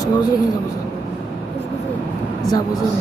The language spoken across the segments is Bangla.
সরাসরি এখানে যাবো স্যার, যাবো স্যার।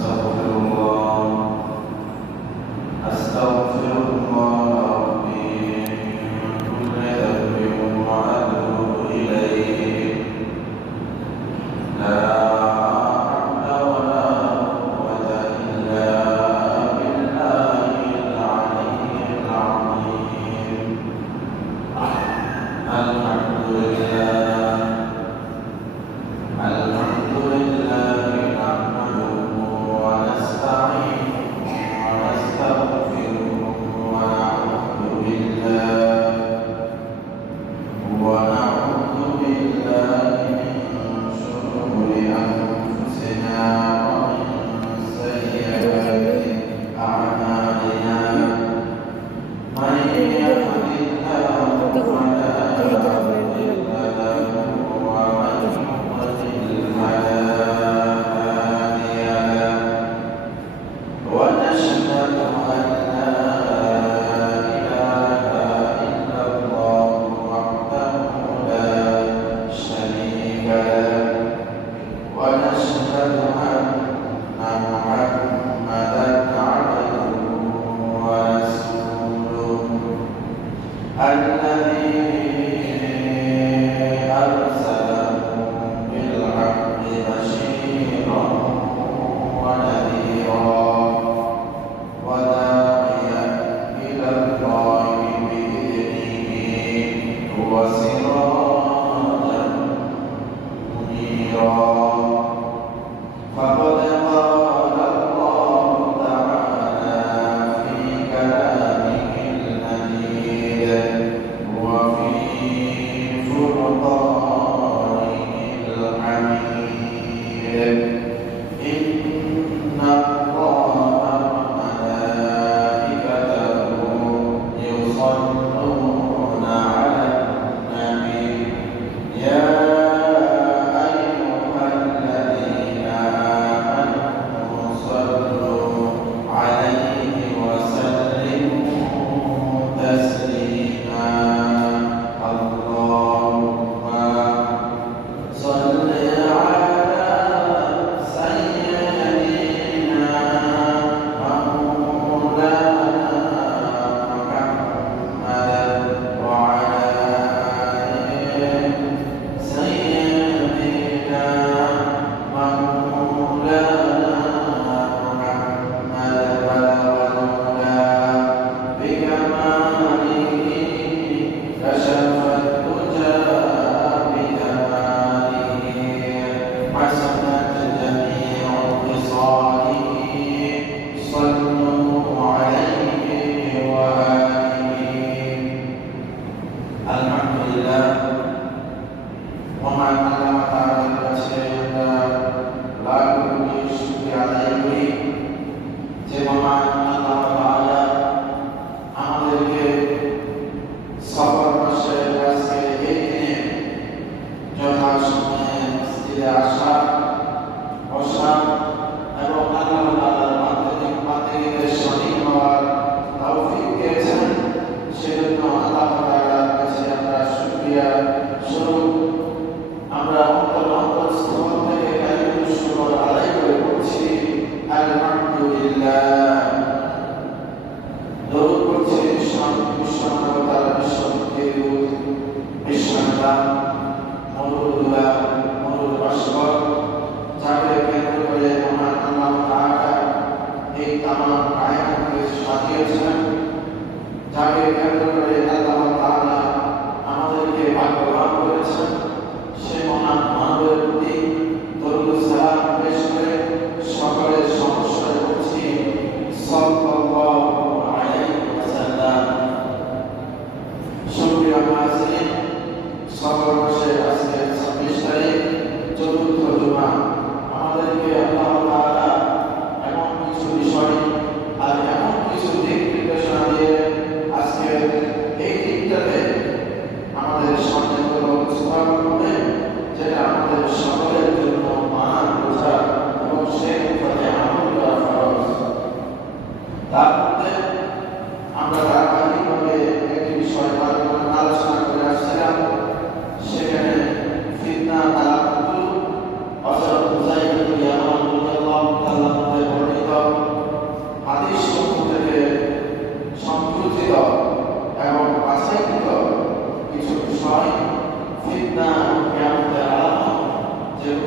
যাকে কেন্দ্র করে মহান আল্লাহ তাআলা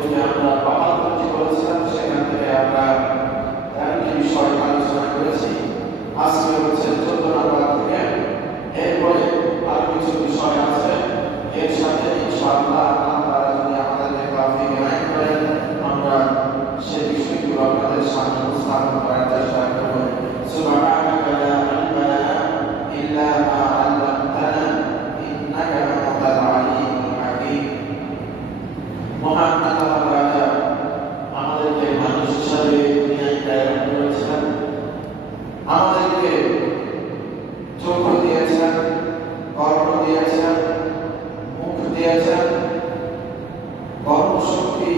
পূর্বে আমরা 72টি বলেছিলাম, সেখান থেকে আমরা 13টি বিষয় আলোচনা করেছি। আজকে হচ্ছে 14 নাম্বার থেকে। এরপরে আর কিছু বিষয় আছে, এর সাথে ইনশাআল্লাহ আল্লাহ তাআলা যদি আমাদেরকে তৌফিক দান করেন আমরা সেই বিষয়গুলো আপনাদের সামনে উপস্থাপন করার চেষ্টা করব। সুবহানাকা লা ইলমা লানা ইল্লা মা 'আল্লামতানা ইন্নাকা আনতাল আলিমুল হাকীম। মহান আল্লাহ তাআলা আমাদেরকে মানুষ হিসেবে দুনিয়ায় প্রেরণ করেছেন, আমাদেরকে চক্ষু দিয়েছেন, কর্ণ দিয়েছেন, মুখ দিয়েছেন, কর্মশক্তি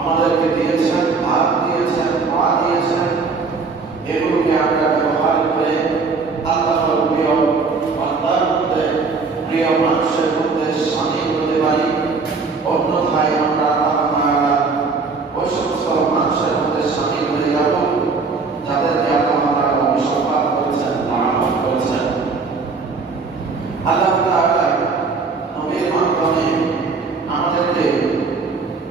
আমাদেরকে দিয়েছেন, হাত দিয়েছেন, পা দিয়েছেন। এগুলোকে আমরা ব্যবহার করে আল্লাহর প্রিয় বান্দার মধ্যে, প্রিয় মানুষের মধ্যে শামিল হতে পারি। অন্যথায় আমরা আল্লাহ তাআলার ওই সমস্ত মানুষের মধ্যে শামিল হয়ে যাব যাদেরকে আল্লাহ তাআলা অভিশাপ করেছেন, লানত করেছেন। আল্লাহ তাআলা নবীর মাধ্যমে আমাদেরকে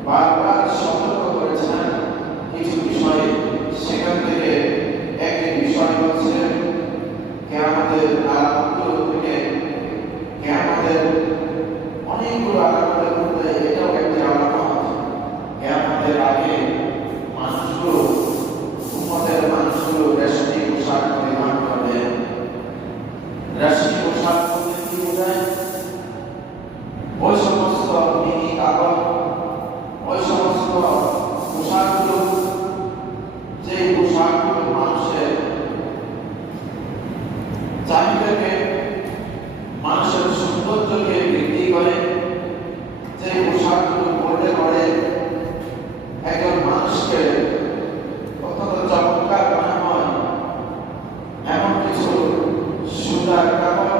বারবার সতর্ক করেছেন কিছু বিষয়ে। সেখান থেকে একটি বিষয় হচ্ছে কিয়ামতের আলামতগুলো থেকে। কিয়ামতের অনেকগুলো আলামতের মধ্যে এটাও একটি আলামত। কিয়ামতের আগে মানুষগুলো, উম্মতের মানুষগুলো রেশমি পোশাক পরিধান করবে। রেশমি পোশাক বলতে কি বোঝায়? ওই সমস্ত মিনি কাপড়, ওই সমস্ত পোশাকগুলো, যে পোশাকগুলো মানুষের চাহিদাকে, মানুষের সৌন্দর্যকে বৃদ্ধি করে, যে পোশাকগুলো পরলে পরে একজন মানুষকে অত্যন্ত চমৎকার মনে হয়, এমন কিছু সুতার কাপড়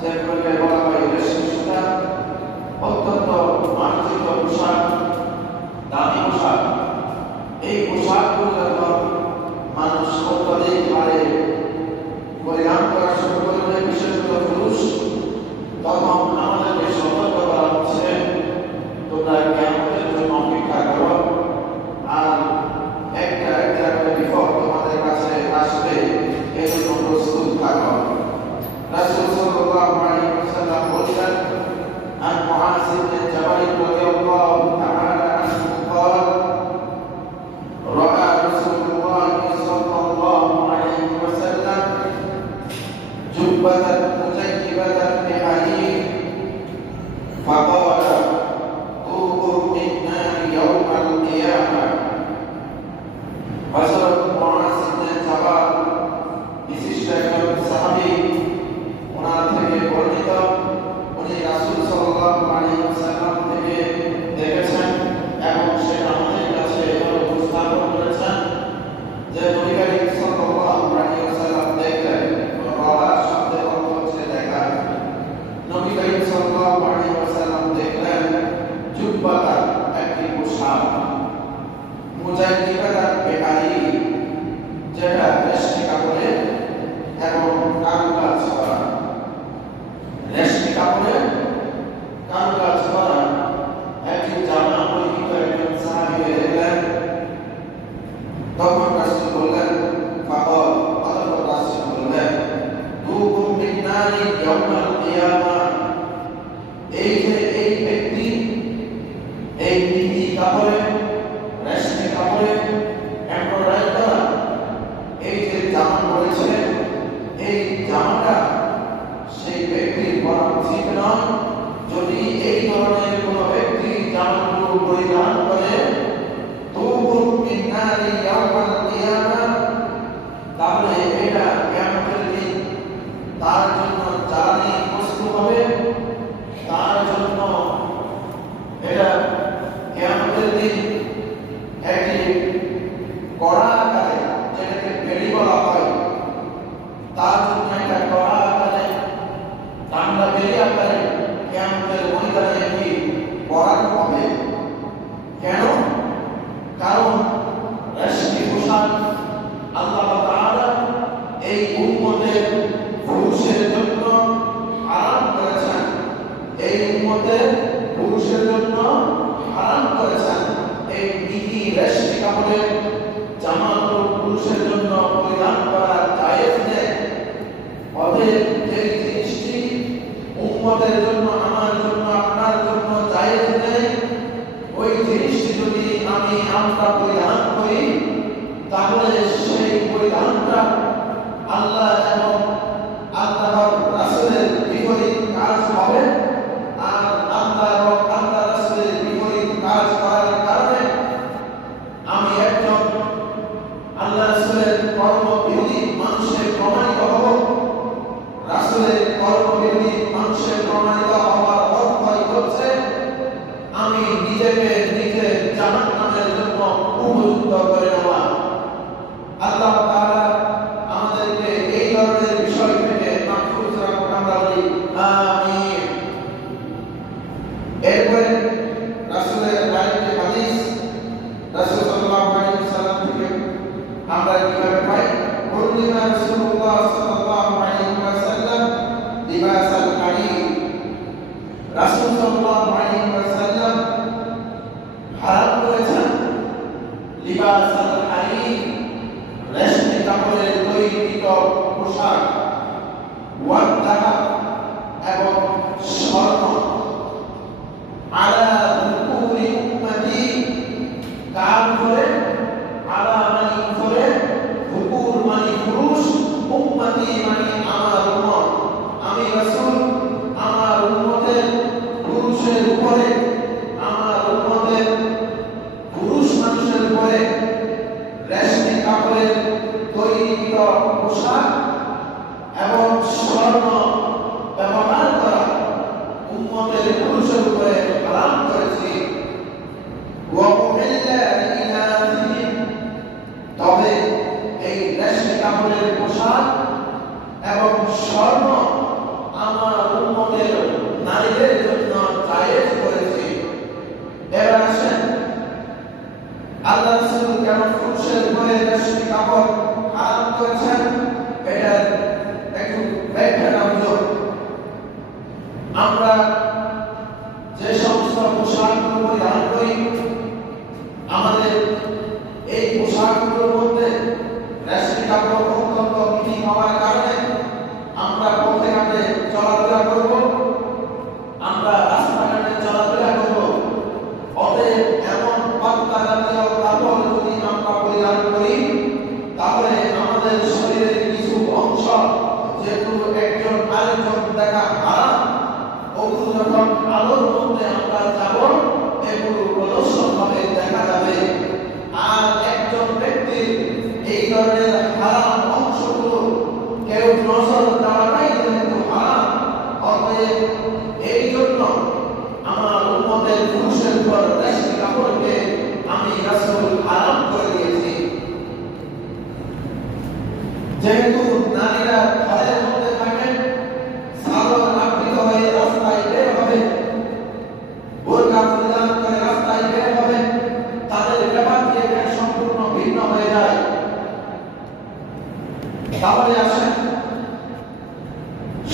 যেগুলোকে বলা হয় রেশমি সুতা, অত্যন্ত মার্জিত পোশাক, দামি পোশাক। এই পোশাকগুলো যখন মানুষ অত্যধিক হারে পরিধান করা শুরু করবে, বিশেষত পুরুষ, তখন আমাদেরকে সতর্ক করা হচ্ছে তোমরা কিয়ামতের জন্য অপেক্ষা করো, আর একটা একটা করে বিপদ তোমাদের কাছে আসবে, এর জন্য প্রস্তুত থাকো। রাসূল সাল্লাল্লাহু আলাইহি ওয়াসাল্লাম বলেন, عن معاذ بن جبل رضي الله تعالى عنه قال رأى رسول الله صلى الله عليه وسلم جبة مزيبة بحرير فقال طوبوا من نار يوم القيامة। হযরত মুআয ইবনে জাবাল বিশিষ্ট একজন সাহাবী, ওনার থেকে বর্ণিত, উনি রাসূল সাল্লাল্লাহু আলাইহি ওয়াসাল্লাম থেকে দেখেছেন এবং সেটা আমাদের কাছে এভাবে উপস্থাপন করেছেন যে নবী করিম সাল্লাল্লাহু আলাইহি ওয়াসাল্লাম দেখলেন। রাআ শব্দের অর্থ হচ্ছে দেখা। নবী করিম সাল্লাল্লাহু আলাইহি ওয়াসাল্লাম দেখলেন জুব্বাতা, একটি পোশাক, মুজাইদিবাতা বেহারি, যেটা রেশমি কাপড়ে এবং কারুকাজ করা। রেশমি কাপড়ে কারুকাজ করা একটি জামা পরিহিত একজন সাহাবীকে দেখলেন। তখন রাসূল বললেন, ফাকাল, অতঃপর রাসূল বললেন, তুকুম মিন নারি ইয়াউমাল কিয়ামা। এই যে এই ব্যক্তি এই নীতি কাপড়ে, রেশমি কাপড়ে এমব্রয়ডারি করা এই যে জামা পরেছে, এই জামাটা সেই ব্যক্তির পরা উচিত নয়। যদি এই ধরনের কোন ব্যক্তি জামাগুলো পরিধান করে, তুকুম মিন নারি ইয়াউমাল কিয়ামা, তাহলে এটা কিয়ামতের দিন তার জন্য জ্বালানি প্রস্তুত হবে, তার জন্য এটা কিয়ামতের দিন একটি কড়া আকারে, যেটাকে বেড়ি বলা হয়, তার জন্য একটা কড়া আকারে, ঠান্ডা বেড়ি আকারে কিয়ামতের ময়দানে একটি পরানো হবে। কেন? কারণ রেশমি পোশাক আল্লাহ তাআলা এই উম্মতের পুরুষের জন্য হারাম করেছেন, এই উম্মতের পুরুষের জন্য হারাম করেছেন। কাপড়ের জামা পুরুষের জন্য পরিধান করা জায়েজ নেই, অতএব যে জিনিসটি উম্মতের জন্য, আমার জন্য, আপনার জন্য জায়েজ নেই, ওই জিনিসটি যদি আমরা পরিধান করি, তাহলে সেই পরিধানটা আল্লাহ এবং আল্লাহর রাসূলের বিপরীত কাজ হবে। আর আল্লাহ এবং আল্লাহ রাসূলের বিপরীত কাজ করার কারণে আমি একজন আল্লাহ রাসূলের কর্মবিরোধী মানুষের প্রমাণিত হব। রাসূলের কর্মবিরোধী মানুষের প্রমাণিত হওয়ার অর্থই হচ্ছে আমি নিজেকে নিজে জাহান্নামের জন্য উপযুক্ত করে নেওয়া। আল্লাহ তাআলা আমাদেরকে এই ধরনের বিষয় থেকে মাহফুজ রাখুন, আমরা বলি আমিন। এরপরে রাসূলের আরেকটি হাদিস, রাসূল সাল্লাল্লাহু আলাইহি ওয়াসাল্লাম থেকে আমরা কিভাবে পাই? কুল্লিমা রাসূলুল্লাহ সাল্লাল্লাহু আলাইহি ওয়াসাল্লাম লিবাসাল হারির। রাসূল সাল্লাল্লাহু আলাইহি ওয়াসাল্লাম হারাম করেছেন লিবাসাল হারির, রেশমি কাপড়ের তৈরিকৃত পোশাক, ওয়াল যাহাব এবং স্বর্ণ, আলা যুকুরি উম্মতি, কার উপরে? আলা মানে উপরে, যুকুর মানে পুরুষ, উম্মতি মানে আমার উম্মত, আমি রাসূল আমার উম্মতের পুরুষের উপরে, আমার উম্মতের পুরুষ মানুষের উপরে রেশমি কাপড়ের তৈরিকৃত পোশাক এবং স্বর্ণ ব্যবহার করা উম্মতের পুরুষের উপরে হারাম করেছি। ওয়া উহিল্লা লিনাসিহিম, তবে এই রেশমি কাপড়ের পোশাক এবং স্বর্ণ আমার উম্মতের নারীদের জন্য জায়েজ করেছি। এবার আসেন, আল্লাহ রাসূল কেন পুরুষের উপরে রেশমি কাপড় হারাম করেছেন, এটা একটু ব্যাখ্যাটা হলো, আমরা যে সমস্ত পোশাকগুলো পরিধান করি, আমাদের এই পোশাকগুলোর মধ্যে রেশমি কাপড় অত্যন্ত মিহি হওয়ার কারণে আমরা পথে ঘাটে চলাফেরা করব, আমরা রাস্তাঘাটে চলাফেরা করব। অতএব এমন পাতলা জাতীয় কাপড় যদি আমরা পরিধান করি, তাহলে আমাদের শরীরের কিছু অংশ যেহেতু একজন আরেকজন দেখা হারাম, ওগুলো যখন আলোর মধ্যে আমরা যাব, এগুলো প্রদর্শনভাবে দেখা যাবে। আর একজন ব্যক্তির এই ধরনের হারাম অংশগুলো কেউ নজর দেওয়াটাই যেহেতু হারাম, অতএব এই জন্য আমার উম্মতের পুরুষের উপর রেশমি কাপড়কে আমি রাসূল হারাম করে দিয়েছি। যেহেতু নারীরা ঘরের মধ্যে থাকেন, সাদর আবৃত হয়ে রাস্তায় বের হবে, বোরকা পরিধান করে রাস্তায় বের হবে, তাদের ব্যাপারটি এখানে সম্পূর্ণ ভিন্ন হয়ে যায়। তাহলে আসেন,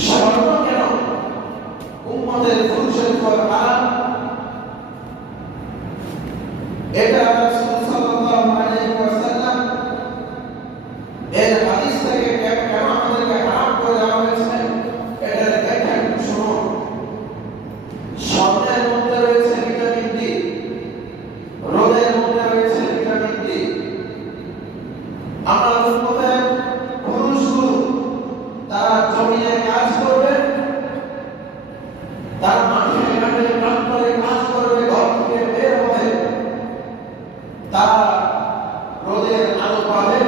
স্বর্ণ কেন উম্মতের পুরুষের উপর হারাম? এটা রাসূল সাল্লাল্লাহু আলাইহি ওয়াসাল্লাম এর হাদিস থেকে কেন আমাদেরকে হারাম করে দেওয়া হয়েছে, এটার ব্যাখ্যা শুনুন। স্বর্ণের মধ্যে রয়েছে ভিটামিন ডি, রোদের মধ্যে রয়েছে ভিটামিন ডি। আমার উম্মতের পুরুষগুলো তারা জমিনে কাজ করবে, তারা মাঠে ঘাটে প্রান্তরে কাজ করবে, ঘর থেকে বের হবে, তারা রোদের আলো পাবে,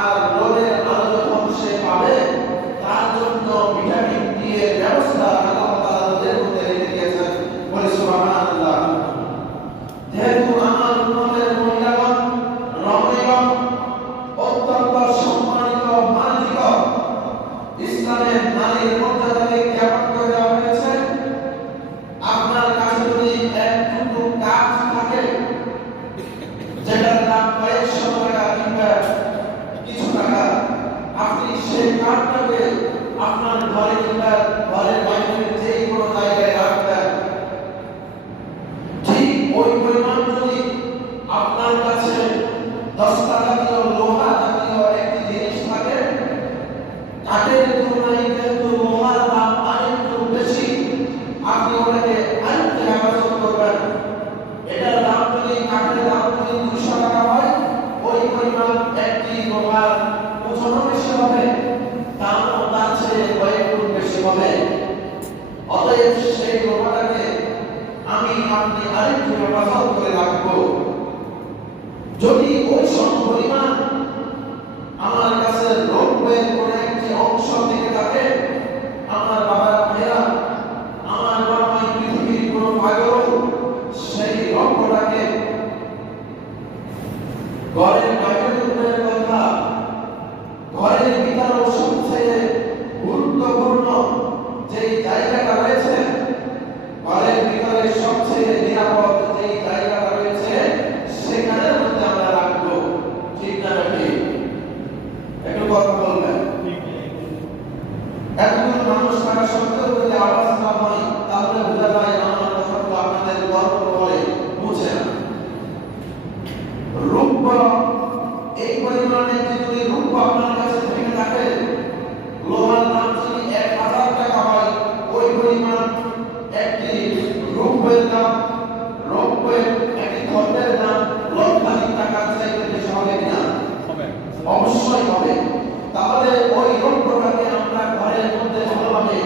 আর রোদের আলো যখন সে পাবে, তার জন্য ভিটামিন ডি এর ব্যবস্থা আল্লাহ তাআলা রোদের মধ্যে রেখে দিয়েছেন। বলে সুবহানাল্লাহ। যেহেতু আমার উম্মতের মহিলাগণ, রমণীগণ অত্যন্ত সম্মানিত, মার্জিত, ইসলামের নারীর মর্যাদাকে কেমন করে দেওয়া হয়েছে, আপনার কাছে যদি এক টুকরো কাঠ থাকে যেটার দাম কয়েকশো টাকা কিংবা কিছু টাকা, আপনি সেই কাঠটাকে আপনার ঘরে কিংবা ঘরের বাইরে যে কোনো জায়গায় রাখবেন, ঠিক ওই পরিমাণ যদি আপনার কাছে দস্তা জাতীয় লোহা জাতীয় একটি জিনিস থাকে, কাঠের তুলনায় কিন্তু লোহার দাম আরেকটু বেশি, আপনি ওটাকে আরেকটু হেফাজত করবেন। এটার দাম যদি কাঠের দাম যদি 200 টাকা হয়, ওই পরিমাণ একটি লোহার ওজনও বেশি হবে, দামও তার চেয়ে কয়েক গুণ বেশি হবে। অতএব সেই লোহাটাকে আমি আপনি আরেকটু হেফাজত করে রাখবো। যদি ওই সমপরিমাণ আমার কাছে রৌপ্যের কোনো একটি অংশ থেকে থাকে, আমার বাবার ভাইরা, আমার মনে হয় পৃথিবীর কোনো পাগল সেই রৌপ্যটাকে ঘরের বাইরে দূরের কথা, ঘরের ভিতরেও সবচেয়ে গুরুত্বপূর্ণ যেই জায়গাটা রয়েছে, ঘরের ভিতরে সবচেয়ে নিরাপদ যেই জায়গাটা রয়েছে, সেখানের মধ্যে আমরা রাখবো। ঠিক না নাকি? একটু কথা বলবেন। এতগুলো মানুষ থাকা সত্ত্বেও যদি আওয়াজ না হয়, তাহলে বোঝা যায় আমার কথাগুলো আপনাদের গর্ব করে বুঝে না। রূপ এই পরিমাণে যদি রূপ আপনার কাছে থেকে থাকে, লোহার দাম যদি 1000 টাকা হয়, ওই পরিমাণ একটি রূপের দাম, রৌপ্যের একটি ধনের দাম লক্ষাধিক টাকার চাইতে বেশি হবে কিনা? অবশ্যই হবে। তাহলে ওই রৌপ্যটাকে আমরা ঘরের মধ্যে ভালোভাবে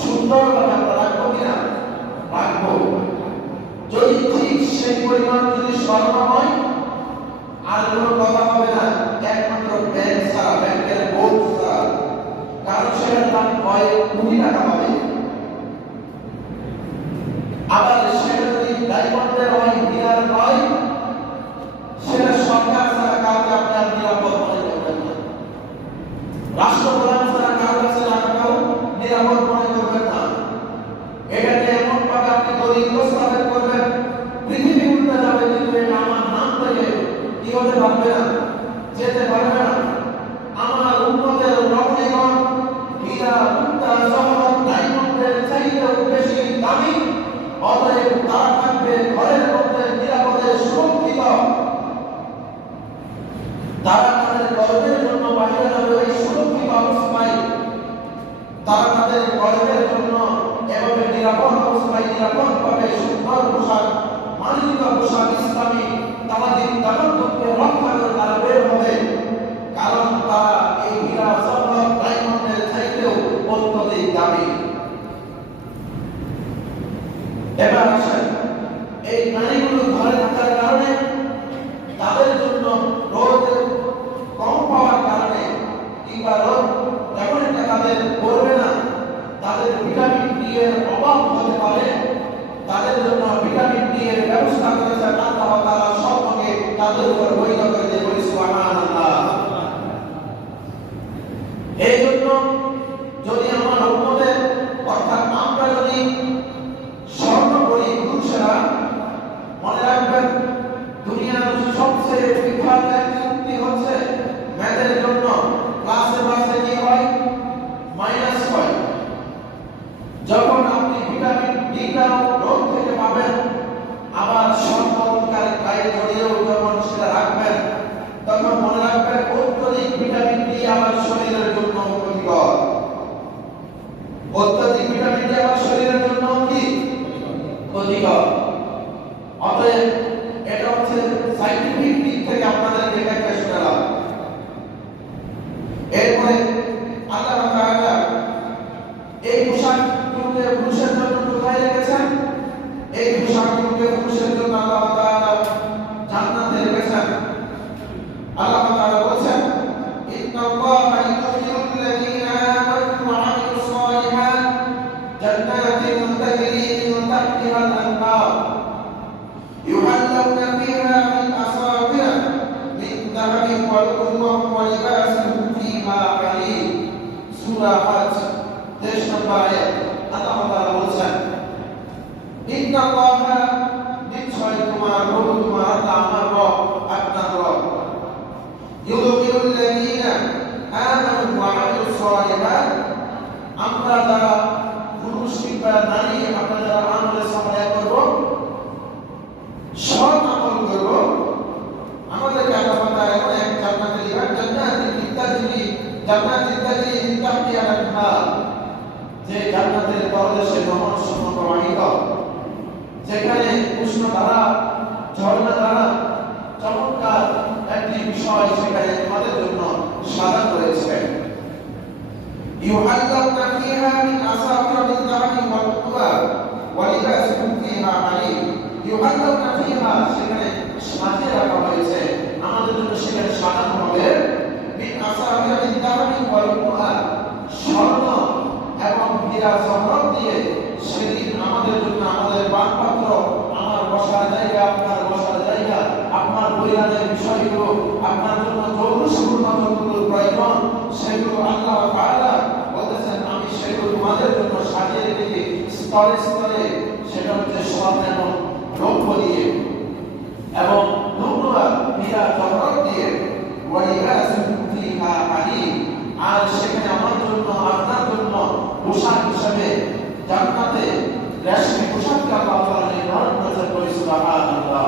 সুন্দরভাবে আমরা রাখবো কিনা? রাখবো। যদি ঠিক সেই পরিমাণ যদি স্বর্ণ হয়, আর কোনো কথা হবে না, একমাত্র ব্যাংক ছাড়া, ব্যাংকের বোর্ড ছাড়া, কারণ সেটার দাম কয়েক কোটি টাকা হবে। আবার সেটা যদি ডায়মন্ডের হয়, হীরার হয়, সেটা সরকার ছাড়া কাউকে আপনার নিরাপদ মনে করবেন না, রাষ্ট্রপ্রধান ছাড়া কারো কাছে রাখাও নিরাপদ মনে করবেন না। এটাকে এমন ভাবে আপনি দলিল উপস্থাপন করবেন, পৃথিবী উল্টে যাবে, কিন্তু এটা আমার নাম থেকে কি হতে পারবে না, যেতে পারবে না। আমার উন্নতের রমণীগণ হীরা, মুক্তা, জহরত, ডায়মন্ডের চাইতেও বেশি দামি, অতএব তারা থাকবে ঘরের মধ্যে নিরাপদে সুরক্ষিত। তারা তাদের গর্বের জন্য বাইরে যাবে এই সুরক্ষিত অবস্থায়, তারা তাদের গর্বের জন্য এভাবে নিরাপদ অবস্থায় নিরাপদভাবে সুন্দর পোশাক, মানবিক পোশাক, ইসলামী তামাদিক তামাদ্দুনকে রক্ষা করে তারা বের হবে, কারণ তারা এই হীরা, জহরত, ডায়মন্ডের চাইতেও অত্যধিক দামি। এবার আসেন, এই নারীগুলো ঘরে থাকার কারণে, তাদের জন্য রোদ কম পাওয়ার কারণে, কিংবা রোদ তেমন একটা তাদের পড়বে না, তাদের ভিটামিন ডি এর অভাব হতে পারে, তাদের জন্য ভিটামিন ডি এর ব্যবস্থা করেছে আল্লাহ তাআলা সবকে তাদের উপর বৈধ করে দিয়ে বলি সুবহানাল্লাহ। এই জন্য যদি আমার উম্মতের, অর্থাৎ আমরা যদি স্বর্ণ করি পুরুষেরা, মনে রাখবেন দুনিয়ার সবচেয়ে বিখ্যাত একটি উক্তি হচ্ছে, ম্যাথের জন্য ক্লাসে ক্লাসে কি হয়? মাইনাস হয়। যখন আপনি ভিটামিন ডি টাও রোদ থেকে পাবেন, আবার স্বর্ণকার গায়ে জড়িয়েও যখন সেটা রাখবেন, তখন মনে রাখবেন অত্যধিক ভিটামিন ডি আমার শরীরের জন্য ক্ষতিকর। অত্যধিক ভিটামিন ডি আমার শরীরের জন্য কি ক্ষতিকর? অতএব এটা হচ্ছে সাইন্টিফিক দিক থেকে আপনাদেরকে ব্যাখ্যা শোনালাম। এরপরে আল্লাহ তাআলা এই পোশাকগুলোকে পুরুষের জন্য কোথায় রেখেছেন? এই পোশাকগুলোকে পুরুষের জন্য আল্লাহ তাআলা জান্নাতে রেখেছেন। আল্লাহ তাআলা বলেছেন, ইন্নাল্লাহা ইউদখিলুল্লাযীনা আমানু ওয়া আমিলুস সালিহাত জান্নাতিন তাজরি মিন তাহতিহাল আনহার يحلون فيها من أساور من ذهب ولؤلؤا ولباسهم فيها حرير। সূরা হজ 23 নম্বর আয়াত। আল্লাহ তাআলা বলেছেন, ইন্নাল্লাহা, নিশ্চয় তোমার প্রভু, তোমার আল্লাহ, আমার রব, আপনার রব, ইউদখিলুল্লাযীনা আমানু ওয়া আমিলুস সালিহাত, আমরা যারা পুরুষ কিংবা নারী, আমরা যারা আমলে সালেহ করব, সৎ আমল করব, আমাদেরকে আল্লাহ তাআলা জান্নাতুল তাজরি মিন তাহতিহা আল-আনহার, যে জান্নাতের তলদেশে নহর সমূহ প্রবাহিত, যেখানে উষ্ণ ধারা, ঝর্ণা ধারা, চমৎকার একটি বিষয় সেখানে আমাদের জন্য সাজানো রয়েছে। ইউহাল্লাউনা ফিহা মিন আসাফিরা মিন যাহাবি ওয়াল লু'লুআ ওয়া লিবাসুহুম ফিহা হারির। ইউহাল্লাউনা ফিহা, সেখানে সাজিয়ে রাখা হয়েছে, আমাদের জন্য সেখানে সাজানো হবে মিন আসাফিরা মিন যাহাবি ওয়াল লু'লুআ, স্বর্ণ এবং হীরা জহরত দিয়ে সেদিন আমাদের জন্য আমাদের পানপাত্র, আমার বসার জায়গা, আপনার বসার জায়গা, আপনার পরিবারের বিষয়গুলো, আপনার জন্য যৌনপূর্ণ যতগুলো প্রয়োজন, সেগুলো আল্লাহ তাআলা বলতেছেন আমি সেগুলো তোমাদের জন্য সাজিয়ে রেখেছি স্তরে স্তরে, সেটা হচ্ছে স্বর্ণ এবং রৌপ্য দিয়ে এবং লু'লুআ হীরা জহরত দিয়ে, ওয়া লিবাসুহুম ফিহা হারির, আর সেখানে আমার জন্য আপনার জন্য পোশাক হিসেবে জান্নাতে রেশমি পোশাককে আল্লাহ তাআলা নির্ধারণ করেছেন। বলি সুবহানাল্লাহ।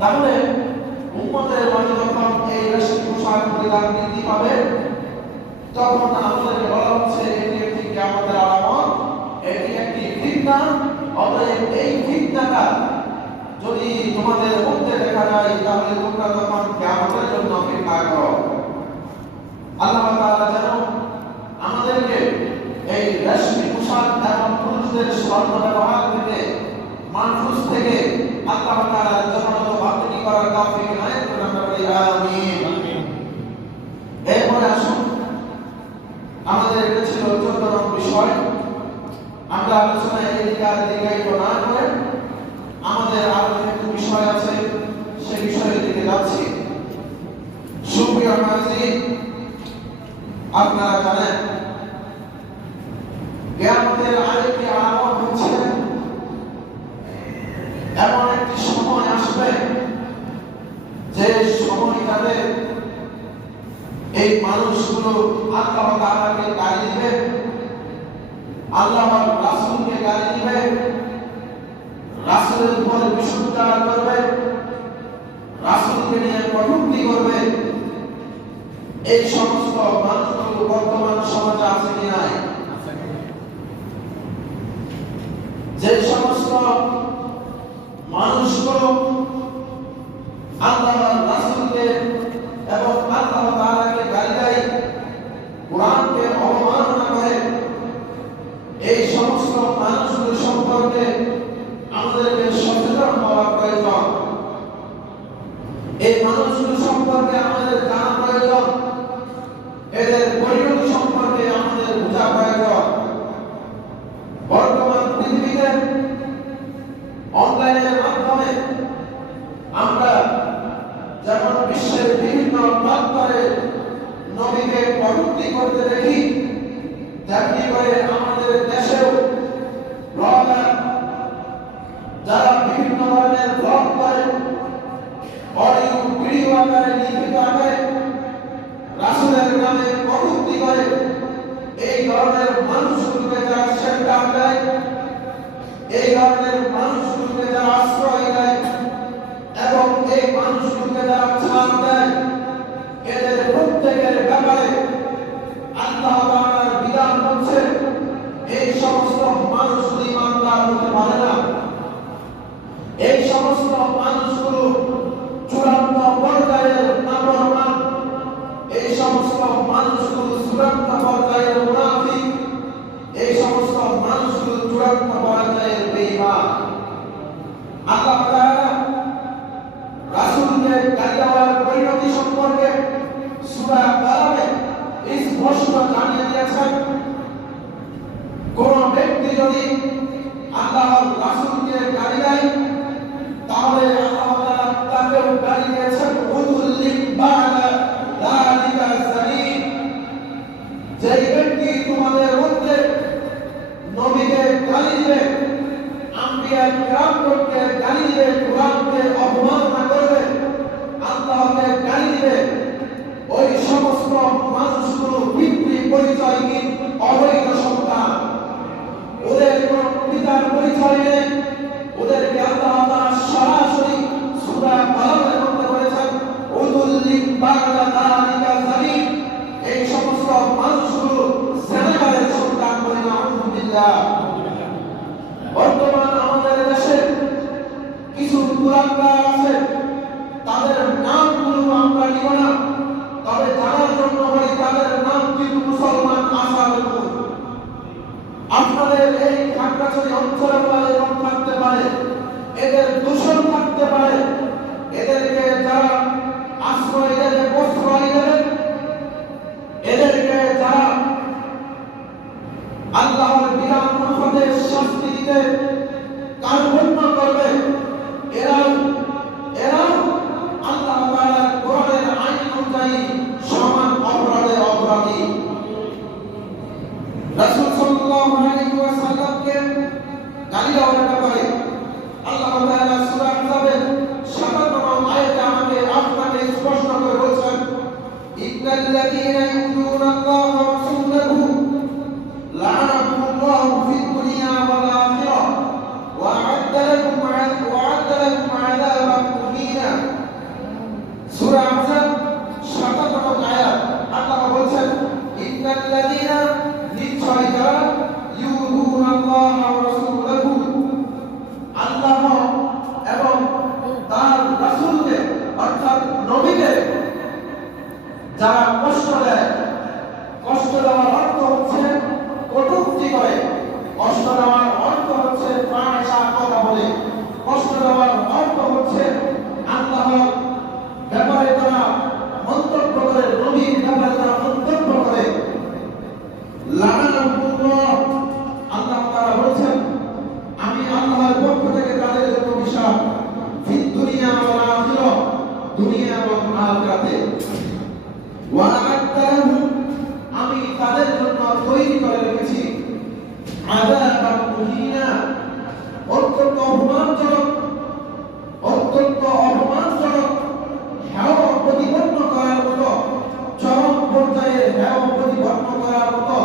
তাহলে উম্মতের মাঝে যখন এই রেশমি পোশাক পরিধান বৃদ্ধি পাবে, তখন আমাদেরকে বলা হচ্ছে এটি একটি কিয়ামতের আলামত, এটি একটি ফিতনা। অতএব এই ফিতনাটা যদি তোমাদের মধ্যে দেখা যায়, তাহলে তোমরা তখন কিয়ামতের জন্য অপেক্ষা করো। আল্লাহ তাআলা যেন আমাদেরকে এই রেশমি পোশাক এবং পুরুষদের স্বর্ণ ব্যবহার থেকে, মানফুস থেকে আল্লাহ তাআলার জন্য বাতিল করার তৌফিক আনায়ত করুন। আমরা বলি আমিন। এরপরে আসুন, আমাদের এটা ছিল 14 নং বিষয়। আমরা আলোচনায় দীর্ঘায়িত না করে আমাদের আরো একটু বিষয় আছে, সেই বিষয়ের দিকে যাচ্ছি। সুপ্রিয় হাজির, আপনারা জানেন কিয়ামতের আরেকটি আলামত হচ্ছে এমন একটি সময় আসবে যে সময়টাতে এই মানুষগুলো আল্লাহ তাআলাকে গালি দিবে, আল্লাহর রাসূলকে গালি দিবে, রাসূলের উপর বিশুদ্ধার করবে, রাসূলকে নিয়ে কটূক্তি করবে। এই সমস্ত মানুষগুলো বর্তমান সমাজে আছে কি নাই? যে সমস্ত মানুষগুলো আল্লাহর রাসূলকে এবং আল্লাহ তাআলাকে গালি দেয়, কোরআনকে অবমাননা করে, এই সমস্ত মানুষগুলো সম্পর্কে আমাদেরকে সচেতন হওয়া প্রয়োজন। এই মানুষগুলো সম্পর্কে আমাদের জানা প্রয়োজন, এদের পরিণতি সম্পর্কে আমাদের বোঝা প্রয়োজন। বর্তমান পৃথিবীতে অনলাইনের মাধ্যমে আমরা যেমন বিশ্বের বিভিন্ন প্রান্তরে নবীকে কটূক্তি করতে দেখি, তেমনি করে আমাদের দেশেও ব্লগার যারা বিভিন্ন ধরনের ব্লগ করে, অডিও ভিডিও আকারে লিখিত আকারে রাসূলের নামে কটূক্তি করে, এই ধরনের মানুষগুলোকে যারা সেন্টার দেয়, এই ধরনের মানুষগুলোকে যারা আশ্রয় দেয় এবং এই মানুষগুলোকে যারা ছাড় দেয়, এদের প্রত্যেকের ব্যাপারে আল্লাহ তাআলার বিধান হচ্ছে এই সমস্ত মানুষগুলো ইমানদার হতে পারে না। এই সমস্ত মানুষগুলো চূড়ান্ত পর্যায়ের নাফরমান, এই সমস্ত মানুষগুলো চূড়ান্ত পর্যায়ের মুনাফিক, এই সমস্ত মানুষগুলো চূড়ান্ত পর্যায়ের বেঈমান। আল্লাহ তাআলা রাসূলকে গালি দেওয়ার পরিণতি সম্পর্কে সূরা কালামে স্পষ্ট জানিয়ে দিয়েছেন। কোন ব্যক্তি যদি আল্লাহর রাসূলকে গালি দেয়, তাহলে আল্লাহ তাআলা তাকে গালি দিয়েছেন উযুল্লিম বা'দা যালিকা যালিম। যে ব্যক্তি তোমাদের মধ্যে নবীকে গালি দিবে, আম্বিয়া কিরামকে গালি দিবে, কোরআনকে অবমাননা করবে, আল্লাহকে গালি দিবে, ওই সমস্ত মানুষগুলো পিতৃ পরিচয়হীন অবৈধ সন্তান। ওদের কোন পিতার পরিচয় নেই, ওদেরকে আল্লাহ তাআলা সরাসরি সূরা কালামের মধ্যে বলেছেন উযুল্লিম বা'দা যালিকা যালিম। কুলাঙ্গার আছে, তাদের নামগুলো আমরা নিব না, তবে জানার জন্য বলি তাদের নাম কিন্তু মুসলমান আসাদুল। আপনাদের এই খাগড়াছড়ি অঞ্চলে এরকম থাকতে পারে, এদের দূষণ থাকতে পারে, এদেরকে যারা আশ্রয় দেবে, প্রশ্রয় দেবে, এদেরকে যারা আল্লাহর বিধান অনুসারে শাস্তি দিতে কার্পণ্য করবে, এরাও আল্লাহ তাআলার কোরআনের আইন অনুযায়ী সমান অপরাধে অপরাধী। রাসূল সাল্লাল্লাহু আলাইহি ওয়াসাল্লামকে গালি দেওয়ার ব্যাপারে আল্লাহ তাআলা সূরা আহজাবের 57 নং আয়াতে আমাকে আপনাকে স্পষ্ট করে বলেছেন, ইন্নাল্লাযীনা ইউযুনাল্লাহা ওয়া রাসূলাহু লা'নাহুমুল্লাহু ফিদ দুনিয়া ওয়াল আখিরাহ ওয়া আ'আদ্দা লাহুম আযাবান মুহিনা। সূরা আহজাব 57 নং আয়াত আল্লাহ বলেছেন, ইন্নাল্লাযীনা নিশ্চয় যারা ইউযুনাল্লাহা ওয়া রাসূলাহু আল্লাহ এবং তার রাসূলকে অর্থাৎ নবীকে যারা কষ্ট দেয়, কষ্ট দেওয়ার অর্থ হচ্ছে কটূক্তি করে, কষ্ট দেওয়ার অর্থ হচ্ছে ফাহিশা কথা বলে, কষ্ট দেওয়ার অর্থ হচ্ছে আল্লাহর ব্যাপারে তারা মন্তব্য করে, নবীর ব্যাপারে তারা মন্তব্য করে। লানাহুল্লাহ, আল্লাহ তাআলা বলেছেন আমি আল্লাহর পক্ষ থেকে তাদের জন্য অভিশাপ, ফিদ দুনিয়া ওয়াল আখিরাহ, দুনিয়া এবং আখিরাতে, ওয়া আ'আদ্দা লাহুম, আমি তাদের জন্য তৈরি করে রেখেছি আযাবান মুহিনা, অত্যন্ত অপমানজনক হেয় প্রতিপন্ন করার মতো, চরম পর্যায়ে হেয় প্রতিপন্ন করার মতো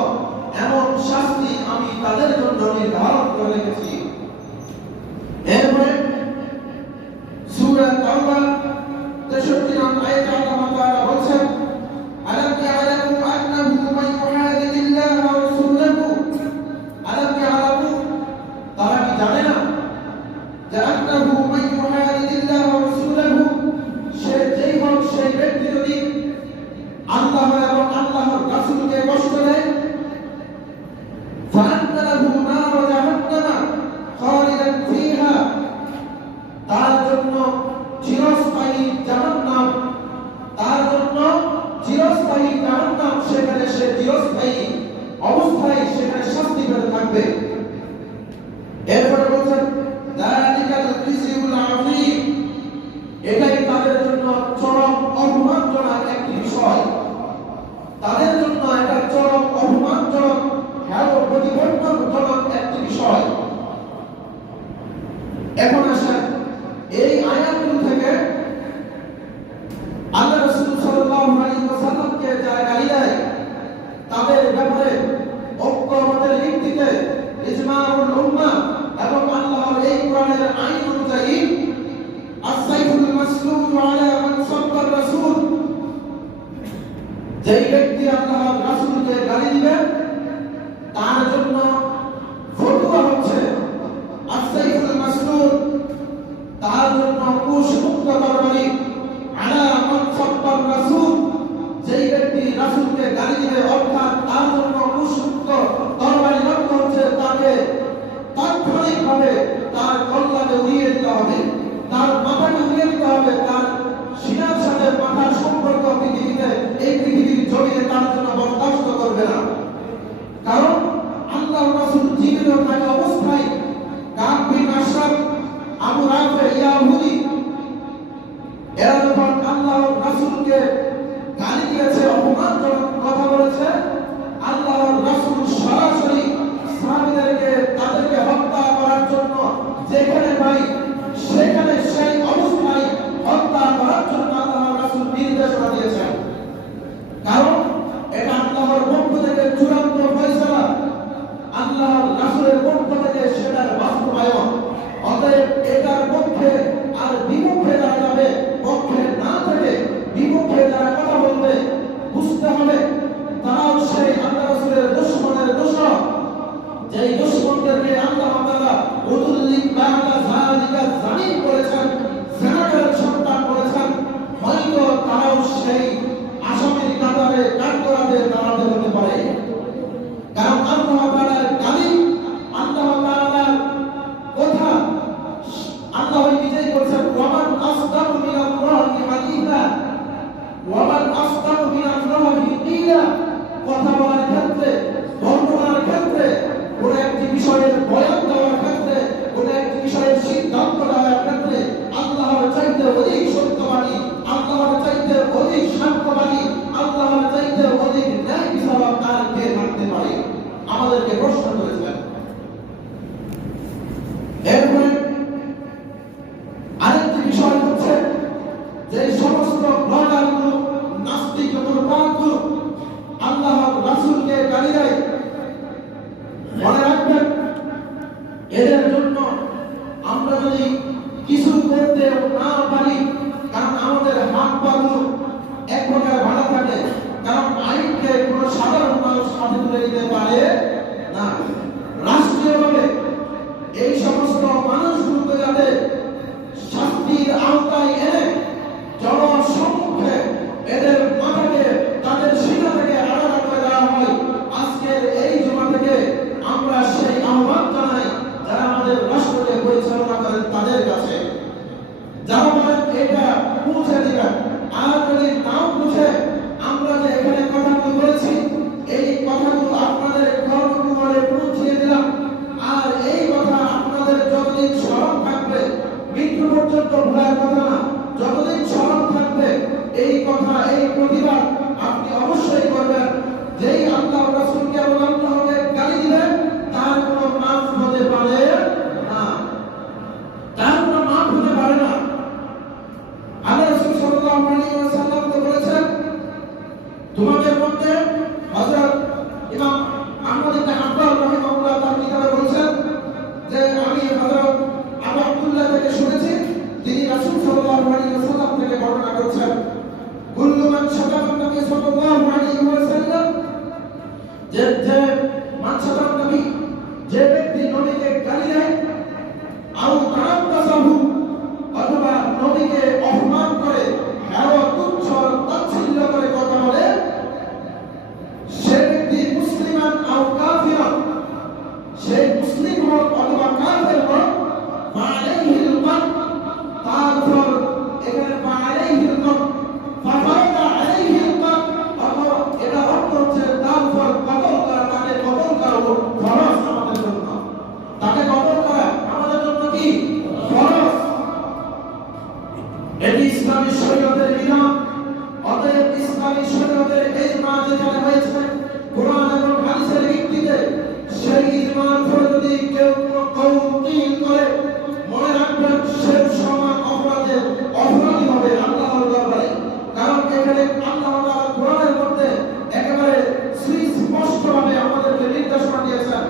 এমন শাস্তি আমি তাদের জন্য নির্ধারণ করে রেখেছি। এরপরে সূরা তাওবা 63 নং আয়াতে আল্লাহ তাআলা বলেছেন, আলাম ইয়ালামু আন্নাহু মান ইউহাদিল্লাহ ওয়া রাসূলাহু, আলাম ইয়ালামু, তারা কি জানে না যে আন্নাহু মান ইউহাদিল্লাহ ওয়া রাসূলাহু, সে যেই হোক সেই ব্যক্তি যদি আল্লাহ এবং আল্লাহর রাসূলকে কষ্ট দেয়, ফাআন্না লাহু নার জাহান্নাম খালিদান ফিহা, তার জন্য চিরস্থায়ী জাহান্নাম, তার জন্য চিরস্থায়ী জাহান্নাম, সেখানে সে চিরস্থায়ী অবস্থায় সেখানে শাস্তি পেতে থাকবে। এরপরে বলছেন যালিকাল খিজিউল আযীম, এটাই তাদের জন্য চরম অপমানজনক একটি বিষয়, তাদের জন্য এটা চরম অপমানজনক হেয় প্রতিপন্নজনক একটি বিষয়। এখন আসেন এই আয়াতগুলো থেকে আল্লাহ রাসূল সাল্লাল্লাহু আলাইহি ওয়াসাল্লামকে যারা গালি দেয় তাদের ব্যাপারে ঐক্যমতের ভিত্তিতে ইজমাউল উম্মাহ এবং আল্লাহর এই কোরআনের আইন অনুযায়ী আস-সাইফুল মাসলুল আলা মান সাব্বার রাসূল, যেই ব্যক্তি আল্লাহর রাসূলকে গালি দিবে তার জন্য ফতোয়া হচ্ছে আস-সাইফুল মাসলুল, তার জন্য কুশমুক্ত তরবারি, আলা মান সাব্বার রাসূল, যেই ব্যক্তি রাসূলকে গালি দিবে অর্থাৎ তার জন্য কুশমুক্ত তরবারি রক্ত হচ্ছে তাকে তাৎক্ষণিকভাবে তার কল্লাকে উড়িয়ে দিতে হবে, তার মাথাকে উড়িয়ে দিতে হবে, তার সিনার সাথে মাথার সম্পর্ক পৃথিবীতে এই পৃথিবীর জমিনে তার জন্য বরদাস্ত করবে না। কারণ আল্লাহর রাসূল জীবিত থাকা অবস্থায় কাব বিন আশরাফ, আবু রাফে ইয়াহুদি, এরা যখন আল্লাহর রাসূলকে গালি দিয়েছে, অপমানজনক কথা বলেছে, আল্লাহর রাসূল সরাসরি সাহাবীদেরকে তাদেরকে হত্যা করার জন্য যেখানে পাই সেখানে সেই অবস্থায় হত্যা করার জন্য আল্লাহর রাসূল নির্দেশনা দিয়েছেন। কারণ এটা আল্লাহর পক্ষ থেকে চূড়ান্ত ফয়সালা, আল্লাহর রাসূলের পক্ষ থেকে সেটার বাস্তবায়ন। অতএব এটার পক্ষে আর বিপক্ষে যারা যাবে, পক্ষে না থেকে বিপক্ষে যারা কথা বলবে, বুঝতে হবে তারাও সেই আল্লাহ রাসূলের দুশমনের দোষর, যেই দুশমনদেরকে আল্লাহ তাআলা উদুল্লিক বা'দা যালিকা জানিম করেছেন, চাইতে অধিক সত্যবাদী, আল্লাহর চাইতে অধিক সাক্ষ্যবাদী, আল্লাহর চাইতে অধিক ন্যায় বিচারক আর কে থাকতে পারে? আমাদেরকে প্রশ্ন করেছেন। এরপরে আরেকটি বিষয় হচ্ছে যে সমস্ত ব্লগারগুলো, নাস্তিক মুরতাদগুলো আল্লাহর রাসূলকে গালি দেয়, মনে রাখবেন এদের জন্য আমরা যদি কিছু করতে না পারি, কারণ আমাদের হাত পাগুলো এক প্রকার ভাড়া থাকে, কারণ আইনকে কোনো সাধারণ মানুষ হাতে তুলে দিতে পারে না। রাষ্ট্রীয়ভাবে এই সমস্ত মানুষগুলোকে যাতে শাস্তির আওতায় এনে জনসম্মুখে এদের মাথাকে তাদের সিনা থেকে আলাদা করে দেওয়া হয়, আজকের এই জমা থেকে আমরা সেই আহ্বান জানাই যারা আমাদের রাষ্ট্রকে পরিচালনা করেন তাদের কাছে, যারা বলেন এটা পৌঁছে দিবেন। আর যদি নাও বুঝে আমরা যে এখানে কথাগুলো বলেছি এই কথাগুলো আপনাদের কর্মকুমারে পৌঁছিয়ে দিলাম, আর এই কথা আপনাদের যতদিন স্মরণ থাকবে, মৃত্যু পর্যন্ত ভুলার কথা না, যতদিন স্মরণ থাকবে এই কথা, এই প্রতিবাদ আপনি অবশ্যই করবেন। যেই আল্লাহ রাসূলকে এবং আল্লাহকে গালি দিবেন তার কোনো মাফ হতে পারে না, তার কোনো মাফ হতে পারে না। আল্লাহ রাসূল সাল্লাল্লাহু আলাইহি ওয়াসাল্লাম তো বলেছেন, তোমাদের মধ্যে হযরত ইমাম আহমদ ইবনে হাম্বল রাহিমাহুল্লাহ তার কিতাবে বলেছেন যে আমি হযরত আবু আব্দুল্লাহ থেকে শুনেছি, তিনি রাসূল সাল্লাল্লাহু আলাইহি ওয়াসাল্লাম থেকে বর্ণনা করেছেন, কুল্লু মান শাতামান নবী সাল্লাল্লাহু আলাইহি ওয়াসাল্লাম, যে মান শাতামান নবী, যে ব্যক্তি নবীকে গালি দেয়, আও তারাক্কাসাহু, অথবা নবীকে অপমান করে, হেয় তুচ্ছ তাচ্ছিল্য করে কথা বলে, সে ব্যক্তি মুসলিমান আও কাফিরান, সে মুসলিম হোক অথবা কাফের হোক, ফাআলাইহিল কত, তার উপর এখানে ফাআলাইহিল কত, ফাফারদা আলাইহিল কত, অথবা এটা অর্থ হচ্ছে তার উপর কতল করা, তাকে কতল করা ফরজ আমাদের জন্য, তাকে কতল করা আমাদের জন্য কি ফরজ। এটি ইসলামী শরীয়তের বিধান। অতএব ইসলামী শরীয়তের ইজমা যেখানে হয়েছে কোরআন এবং হাদিসের ভিত্তিতে, সেই ইজমার উপর যদি কেউ কোনো কৌতিল করে, মনে রাখবেন সে সমান অপরাধী হবে আল্লাহর দরবারে। কারণ এখানে আল্লাহ তাআলা কোরআনের মধ্যে একেবারে সুস্পষ্টভাবে আমাদেরকে নির্দেশনা দিয়েছেন,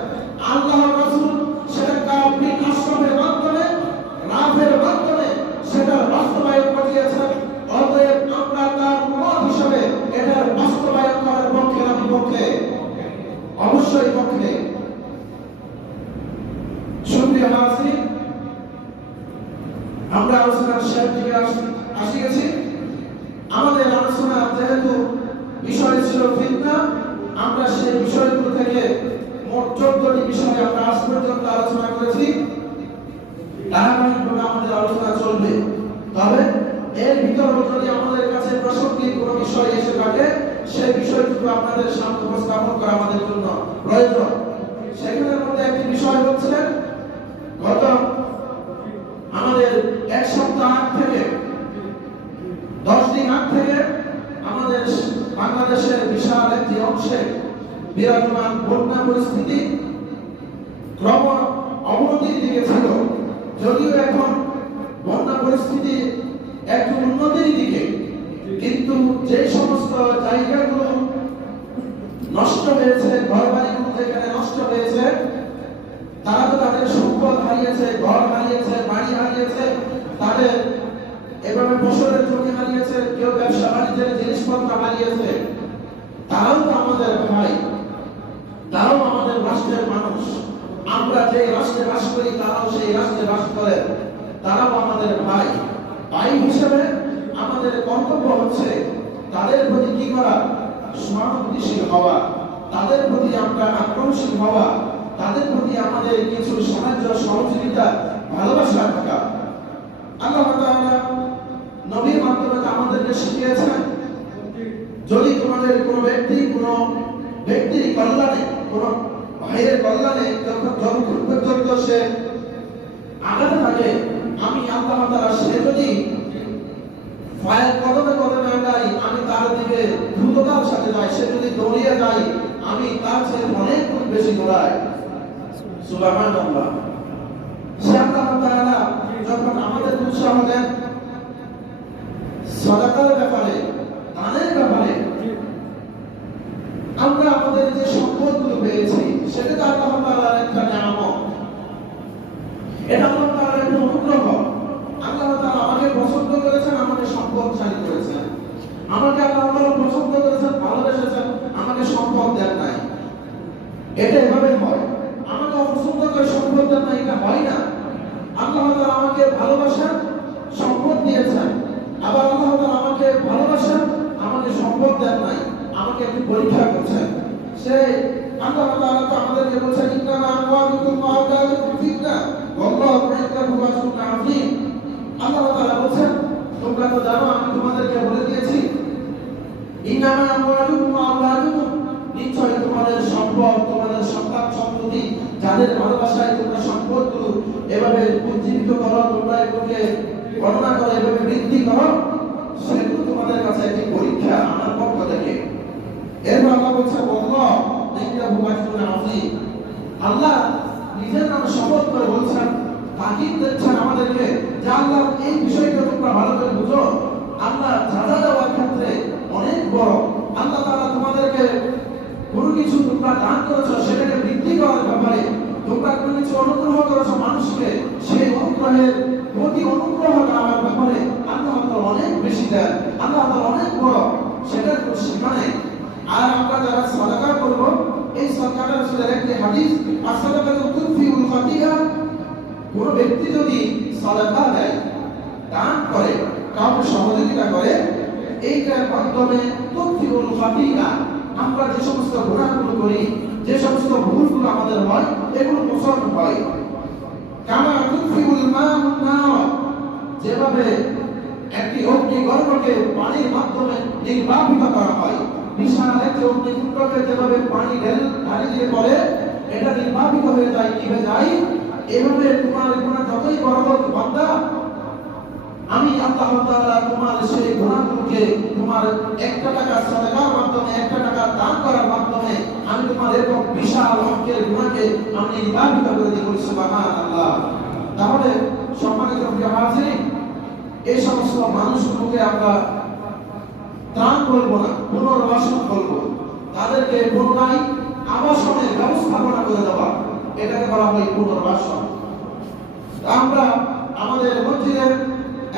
আল্লাহর রাসূল সেটা কাফির আশ্রমের মাধ্যমে, রাফের মাধ্যমে সেটা বাস্তবায়ন ঘটিয়েছেন। অতএব আমরা তার মত হিসাবে এটার বাস্তবায়ন করার পক্ষে না বিপক্ষে? অবশ্যই পক্ষে। সুপ্রিয় হাজির, আমরা আলোচনার শেষ দিকে আসি গেছি। আমাদের আলোচনা যেহেতু বিষয় ছিল ফিতনা, আমরা সেই বিষয়গুলো থেকে মোট 14টি বিষয়ে আমরা আজ পর্যন্ত আলোচনা করেছি। ধারাবাহিকভাবে আমাদের আলোচনা চলবে, তবে এর ভিতরে যদি আমাদের কাছে প্রাসঙ্গিক কোনো বিষয় এসে থাকে, সেই বিষয়টুকু আপনাদের সামনে উপস্থাপন করা আমাদের জন্য প্রয়োজন। সেখানের মধ্যে একটি বিষয় হচ্ছে, গত আমাদের এক সপ্তাহ আগ থেকে 10 দিন আগ থেকে আমাদের বাংলাদেশের বিশাল একটি অংশে বিরাজমান বন্যা পরিস্থিতি ক্রম অবনতির দিকে ছিল। যদিও এখন বন্যা পরিস্থিতি একটু উন্নতির দিকে, কিন্তু যে সমস্ত জায়গাগুলো নষ্ট হয়েছে, ঘরবাড়িগুলো যেখানে নষ্ট হয়েছে, তারা তো তাদের সম্পদ হারিয়েছে, ঘর হারিয়েছে, বাড়ি হারিয়েছে, তাদের এভাবে ফসলের জমি হারিয়েছে, কেউ ব্যবসা বাণিজ্যের জিনিসপত্র হারিয়েছে। তারাও তো আমাদের ভাই, তারাও আমাদের রাষ্ট্রের মানুষ। আমরা যে রাষ্ট্রে বাস করি তারাও সেই রাষ্ট্রে বাস করে, তারাও আমাদের ভাই। ভাই হিসেবে আমাদের কর্তব্য হচ্ছে তাদের প্রতি কি করা? সহানুভূতিশীল হওয়া, তাদের প্রতি আমরা আক্রমণশীল হওয়া, তাদের প্রতি আমাদের কিছু সাহায্য সহযোগিতা ভালোবাসা থাকা। আল্লাহ তাআলা নবীর মাধ্যমে আমাদেরকে শিখিয়েছেন, যদি তোমাদের কোনো ব্যক্তির কল্যাণে, কোনো ভাইয়ের কল্যাণে যতক্ষণ পর্যন্ত সে আঘাত থাকে, আমি আল্লাহ তাআলা সে যদি পায়ের কদমে কদমে আগাই, আমি তার দিকে দ্রুততার সাথে যাই। সে যদি দৌড়িয়ে যায়, আমি তার চেয়ে অনেক গুণ বেশি দৌড়াই। সুবহানাল্লাহ। সে আল্লাহ তাআলা যখন আমাদের উৎসাহ দেন সাদাকার ব্যাপারে, দানের ব্যাপারে, আমরা আমাদের যে সম্পদগুলো পেয়েছি সেটা তো আল্লাহ তাআলার একটা নিয়ামত। এটা আল্লাহ তাআলার একটা অনুগ্রহ। আল্লাহ তাআলা আমাকে পছন্দ করেছেন, আমাকে সম্পদশালী করেছেন। আমাকে আল্লাহ তাআলা পছন্দ করেছেন, ভালোবেসেছেন, আমাকে সম্পদ দেন নাই। এটা এভাবে হয়। আমাকে অপছন্দ করে সম্পদ দেন নাই, এটা হয় না। আল্লাহ তাআলা আমাকে ভালোবাসেন, সম্পদ দিয়েছেন। আবার আল্লাহ তাআলা আমাকে ভালোবাসেন, আমাকে সম্পদ দেন নাই, আমাকে একটু পরীক্ষা করছেন। সেই আল্লাহ তাআলা তো আমাদেরকে বলেছেন, ইন্নামা আমওয়ালুকুম ওয়া আওলাদুকুম ফিতনা ওয়াল্লাহু ইনদাহু আজরুন আযীম। আল্লাহ তাআলা বলেছেন, তোমরা তো জানো, আমি তোমাদেরকে বলে দিয়েছি, ইন্নামা আমওয়ালুকুম ওয়া আওলাদুকুম, নিশ্চয়ই তোমাদের সম্পদ, তোমাদের সন্তান সন্ততি, যাদের ভালোবাসায় তোমরা সম্পদগুলো এভাবে উজ্জীবিত করো, তোমরা এগুলোকে গণনা করো, এভাবে বৃদ্ধি করো, সেগুলো তোমাদের কাছে একটি পরীক্ষা আমার পক্ষ থেকে। এরপর আল্লাহ বলছে, আল্লাহ ইনদাহু আজরুন আযীম। আল্লাহ নিজের নামে শপথ করে বলছেন, তাকিদ দিচ্ছেন আমাদেরকে যে আল্লাহ এই বিষয়টা তোমরা ভালো করে বুঝো। আল্লাহ যাজা দেওয়ার ক্ষেত্রে অনেক বড়। আল্লাহ তাআলা তোমাদেরকে কোনো কিছু তোমরা দান করেছো, সেটাকে বৃদ্ধি করার ব্যাপারে, তোমরা কোনো কিছু অনুগ্রহ করেছো মানুষকে, সেই অনুগ্রহের প্রতি অনুগ্রহ করার ব্যাপারে আল্লাহ তাআলা অনেক বেশি দেন। আল্লাহ তাআলা অনেক বড়, সেটার কোনো সীমা নেই। আর আমরা যারা সাদাকা করব, এই সাদাকার রাসূলের একটি হাদিস, as-সাদাকাতু তুতফিউল খাতিআ। কোন ব্যক্তি যদি সাদাকা দেয়, দান করে, কাউকে সহযোগিতা করে, এইটার মাধ্যমে তুতফিউল খাতিআ, আমরা যে সমস্ত গুনাহগুলো করি, যে সমস্ত ভুলগুলো আমাদের হয়, এগুলো মোচন হয়। কামা তুতফিউল মা'উন নার, যেভাবে একটি অগ্নিগর্ভকে পানির মাধ্যমে নির্বাপিত করা হয়, বিশাল একটি অগ্নিকুণ্ডকে যেভাবে পানি ঢালি দিয়ে পড়ে এটা নির্বাপিত হয়ে যায়, নিভে যায়, এভাবে তোমার গুনাহ যতই বড় হোক বান্দা, আমি আল্লাহ তাআলা তোমার সেই গুনাহগুলোকে তোমার 1 টাকা সাদাকার মাধ্যমে, 1 টাকা দান করার মাধ্যমে আমি তোমার এরকম বিশাল অঙ্কের গুনাহকে আমি নির্বাপিত করে দেব। সুবহানাল্লাহ। তাহলে সম্মানিত হাজিরিন, এই সমস্ত মানুষগুলোকে আমরা ত্রাণ করবো না, পুনর্বাসন করবো, তাদেরকে পুনরায় আবাসনের ব্যবস্থাপনা করে দেওয়া, এটাকে বলা হয় পুনর্বাসন। আমরা আমাদের মসজিদের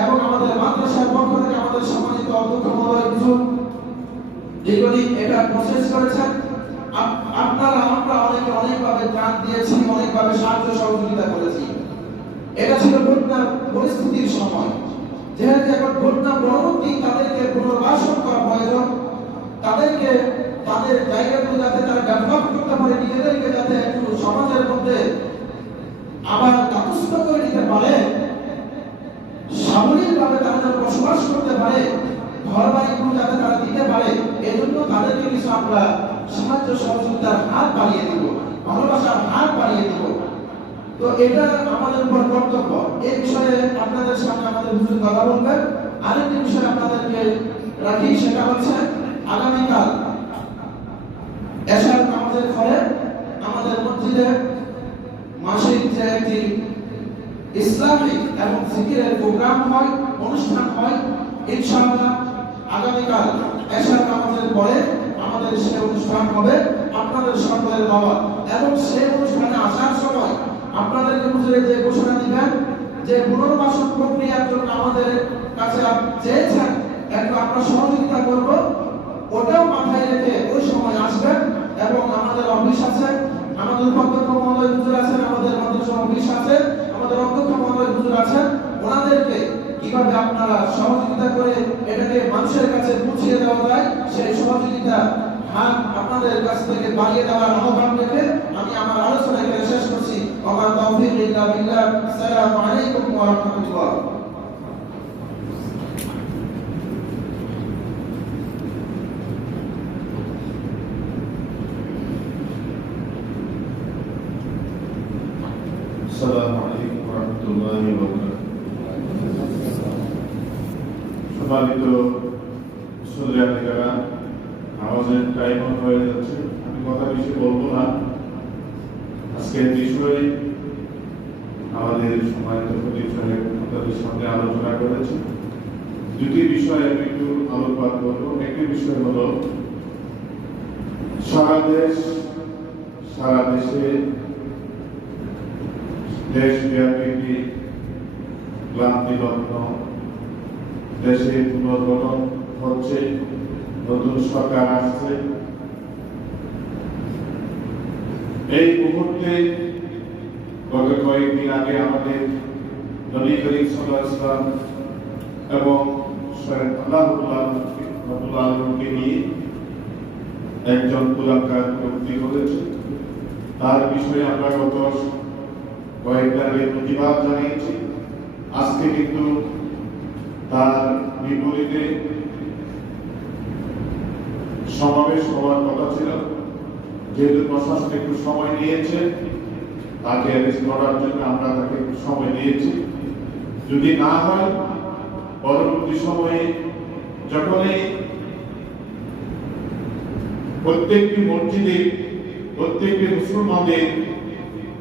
এবং আমাদের মাদ্রাসার পক্ষ থেকে আমাদের সম্মানিত অধ্যক্ষ মহোদয় হুজুর দীর্ঘদিন এটা প্রসেস করেছেন। আপনারা আমরা অনেকভাবে ত্রাণ দিয়েছি, অনেকভাবে সাহায্য সহযোগিতা করেছি। এটা ছিল বন্যার পরিস্থিতির সময়, যেহেতু এখন বন্যা পরবর্তী, তাদেরকে পুনর্বাসন করা প্রয়োজন। তাদেরকে তাদের জায়গাগুলো যাতে তারা ডেভেলপ করতে পারে, নিজেদেরকে যাতে একটু সমাজের মধ্যে আবার তথস্থ করে নিতে পারে, সাময়িকভাবে তারা বসবাস করতে পারে, ঘর বাড়িগুলো যাতে তারা দিতে পারে, এজন্য তাদেরকে কিছু আমরা সাহায্য সহযোগিতার হাত বাড়িয়ে দেব, ভালোবাসার হাত বাড়িয়ে দেব। তো এটা আমাদের উপর কর্তব্য। এই বিষয়ে আপনাদের সামনে আমাদের হুজুর কথা বলবেন। আরেকটি বিষয় আপনাদেরকে রাখি, সেটা হচ্ছে আগামীকাল এশার নামাজের পরে আমাদের মসজিদে মাসিক যে একটি ইসলামিক এবং জিকিরের প্রোগ্রাম হয়, অনুষ্ঠান হয়, ইনশাআল্লাহ আগামীকাল এশার নামাজের পরে আমাদের সেই অনুষ্ঠান হবে। আপনাদের সকলের দাওয়াত, এবং সেই অনুষ্ঠানে আসার সময় আপনাদেরকে হুজুরে যে ঘোষণা দিবেন যে পুনর্বাসন প্রক্রিয়ার জন্য আমাদের কাছে চেয়েছেন, একটু আমরা সহযোগিতা করব, ওটাও মাথায় রেখে ওই সময় আসবেন। এবং আমাদের অফিস আছে, আমাদের উপাধ্যক্ষ মহোদয় হুজুর আছেন, আমাদের মাদ্রাসা অফিস আছে, আমাদের অধ্যক্ষ মহোদয় হুজুর আছেন, ওনাদেরকে কিভাবে আপনারা সহযোগিতা করে এটাকে মানুষের কাছে পৌঁছে দেওয়া যায়, সেই সহযোগিতা হাত আপনাদের কাছ থেকে বাড়িয়ে দেওয়ার আহ্বান রেখে আমি আমার আলোচনা এখানে শেষ করছি। ওয়া তাওফীক ইল্লা বিল্লাহ। আসসালামু আলাইকুম ওয়া রাহমাতুল্লাহ। আসসালামু আলাইকুম ওয়া রাহমাতুল্লাহি ওয়া বারাকাতুহু। সম্মানিত যারা আমাদের টাইম হয়ে যাচ্ছে, আমি কথা বেশি বলবো না। আজকের বিষয়ে আমাদের সম্মানিত প্রদীপ সাহেব আপনাদের সামনে আলোচনা করেছি। দুটি বিষয় আমি একটু আলোকপাত করবো। একটি বিষয় হলো সারা দেশে দেশব্যাপী একটি ক্লান্তিলগ্ন দেশে পুনর্গঠন হচ্ছে, নতুন সরকার আসছে। এই মুহূর্তে গত কয়েকদিন আগে আমাদের নবী করিম সাল্লাল্লাহু আলাইহি ওয়াসাল্লাম এবং আল্লাহকে নিয়ে একজন কুলাঙ্গার মুক্তি করেছে। তার বিষয়ে আমরা গত কয়েকদিন আগে প্রতিবাদ জানিয়েছি। আজকে কিন্তু তার বিপরীতে সমাবেশ হওয়ার কথা ছিল, যেহেতু প্রশাসন একটু সময় নিয়েছে তাকে অ্যারেস্ট করার জন্য, আমরা তাকে একটু সময় দিয়েছি। যদি না হয় পরবর্তী সময়ে যখনই প্রত্যেকটি মসজিদে প্রত্যেকটি মুসলমানদের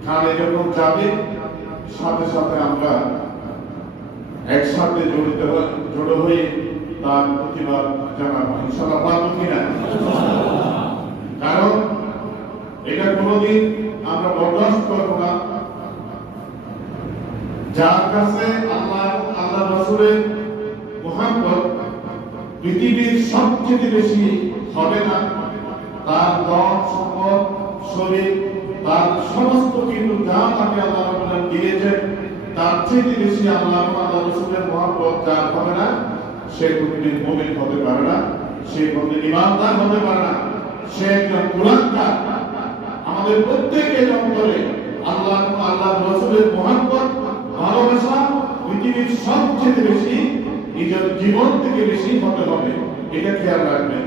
খানে যখন যাবে, সাথে সাথে আমরা একসাথে জড়ো হয়ে তার প্রতিবাদ জানাবো। ইনশাআল্লাহ পারবো কিনা? কারণ এটা কোনোদিন আমরা বরদাস্ত করবো না। যার কাছে আল্লাহ রাসূলের মুহাব্বত পৃথিবীর সবচেয়ে বেশি হবে না, তার ধন সম্পদ শরীর তার সমস্ত কিছু যা তাকে আল্লাহ রাব্বুল দিয়েছেন, তার চেয়ে বেশি আল্লাহ রাসূলের মুহাব্বত যার হবে না, সে কোনদিন মুমিন হতে পারে না, সে কোনদিন ঈমানদার হতে পারে না, সে একজন কুলাঙ্গার। আমাদের প্রত্যেকের অন্তরে আল্লাহ রাসূলের মুহাব্বত ভালোবাসা পৃথিবীর সবচেয়ে বেশি, নিজের জীবন থেকে বেশি হতে হবে, এটা খেয়াল রাখবেন।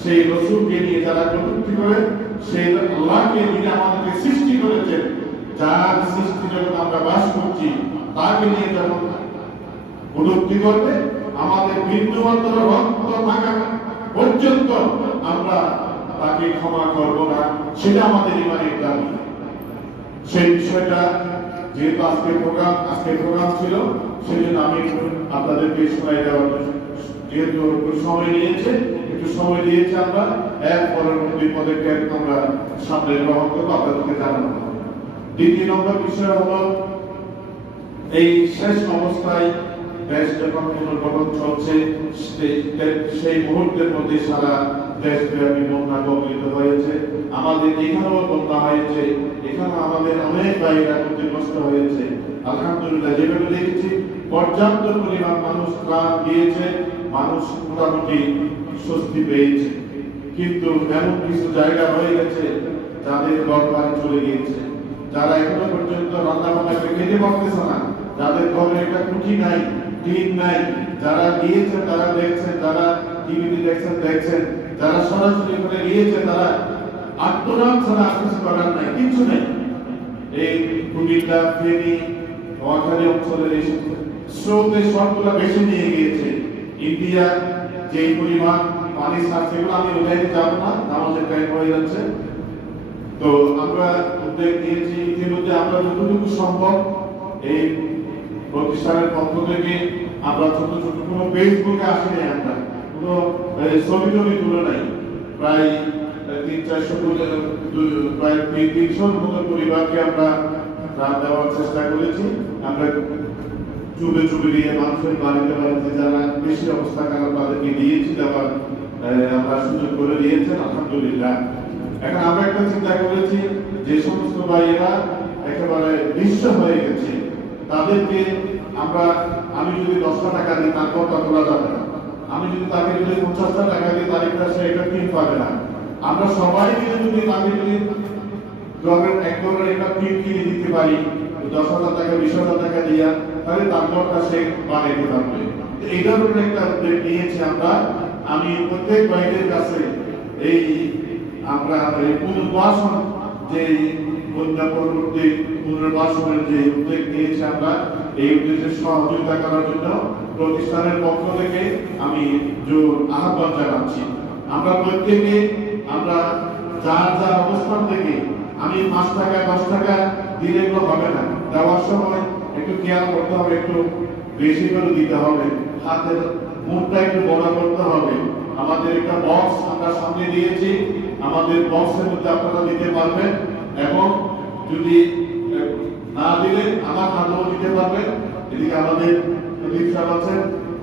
সেই রাসূলকে নিয়ে যারা কটূক্তি করে, সেই আল্লাহকে যিনি আমাদেরকে সৃষ্টি করেছেন, যার সৃষ্টি জগৎ আমরা বাস করছি, তাকে নিয়ে যখন কটূক্তি করবে, আমাদের বিন্দুমাত্র রক্ত থাকা পর্যন্ত আমরা তাকে ক্ষমা করব না, সেটা আমাদের ইমানের দাবি। সেই বিষয়টা যেহেতু আজকের প্রোগ্রাম ছিল, সেজন্য আমি আপনাদেরকে সময় দেওয়ার যেহেতু সময় নিয়েছে, একটু সময় দিয়েছে, আমরা এক পরবর্তী পদক্ষেপ আমরা সামনে গ্রহণ করবো, আপনাদেরকে জানানো। দ্বিতীয় নম্বর বিষয় হলো, এই শেষ অবস্থায় দেশ যখন পুনর্গঠন চলছে, সেই মুহূর্তের মধ্যে সারা দেশব্যাপী বন্যা কবলিত হয়েছে। আমাদের এখানেও বন্যা হয়েছে, এখানে আমাদের অনেক ভাইরা ক্ষতিগ্রস্ত হয়েছে। আলহামদুলিল্লাহ, যেভাবে দেখেছি পর্যাপ্ত পরিমাণ মানুষ প্রাণ দিয়েছে, মানুষ মোটামুটি স্বস্তি পেয়েছে। কিন্তু এমন কিছু জায়গা হয়ে গেছে যাদের ঘর বাড়ি চলে গিয়েছে, যারা এখনো পর্যন্ত রান্না বান্না করে খেতে পারতেছে না, যাদের ঘরে একটা কুঠি নাই, টিন নাই, যারা গিয়েছেন তারা দেখছেন, যারা টিভিতে দেখছেন, যারা সরাসরি করে গিয়েছে, তারা আত্মনাম ছাড়া আর কিছু করার নাই, কিছু নেই। এই কুমিল্লা, ফেনী, নোয়াখালী অঞ্চলের এই স্রোতে সবগুলো বেশি নিয়ে গিয়েছে। ইন্ডিয়া যে পরিমাণ পানি ছাড়ছে, এগুলো আমি উঠাইতে যাবো না, নামাজের টাইম হয়ে যাচ্ছে। তো আমরা উদ্যোগ নিয়েছি, ইতিমধ্যে আমরা যতটুকু সম্ভব এই প্রতিষ্ঠানের পক্ষ থেকে আমরা ছোট ছোট কোনো ফেসবুকে আসি নাই, আমরা কোনো ছবি তুলে নাই, প্রায় 300-400 মতো পরিবারকে আমরা ত্রাণ দেওয়ার চেষ্টা করেছি। আমরা চুপে দিয়ে মানুষের বাড়িতে যারা বেশি অবস্থা খারাপ তাদেরকে দিয়েছি, দেওয়ার আমরা সুযোগ করে দিয়েছেন, আলহামদুলিল্লাহ। এখন আমরা একটা চিন্তা করেছি, যে সমস্ত ভাইয়েরা একেবারে নিঃস্ব হয়ে গেছে, তাদেরকে আমি যদি 10টা টাকা দিই, তার কথা তোলা যাবে না। আমি যদি তাকে 50টা টাকা দিই, তারিখটা সে এটা কিন পাবে না। আমরা সবাই মিলে যদি তাকে একবারে একটা কিন কিনে দিতে পারি, 10,000 টাকা 20,000 টাকা দিয়া, তাহলে তার ঘরটা সে বানাইতে পারবে। এই ধরনের একটা উদ্যোগ নিয়েছি আমরা। আমি প্রত্যেক ভাইদের কাছে আমরা পুনর্বাসন, যে বন্যা পরবর্তী পুনর্বাসনের যে উদ্যোগ নিয়েছি আমরা, এই উদ্যোগের সহযোগিতা করার জন্য প্রতিষ্ঠানের পক্ষ থেকে আমি জোর আহ্বান জানাচ্ছি, আমরা প্রত্যেকে আমরা যার যার অবস্থান থেকে আমি 5 টাকা 10 টাকা দিলে এগুলো হবে না, দেওয়ার সময় একটু খেয়াল করতে হবে, একটু বেশি করে দিতে হবে, হাতের মুখটা একটু বড় করতে হবে। আমাদের একটা বক্স আমরা সামনে দিয়েছি, আমাদের বক্সের মধ্যে আপনারা দিতে পারবেন, এবং যদি না দিলে আমার হাতেও দিতে পারবেন। এদিকে আমাদের প্রদীপ সাহেব আছেন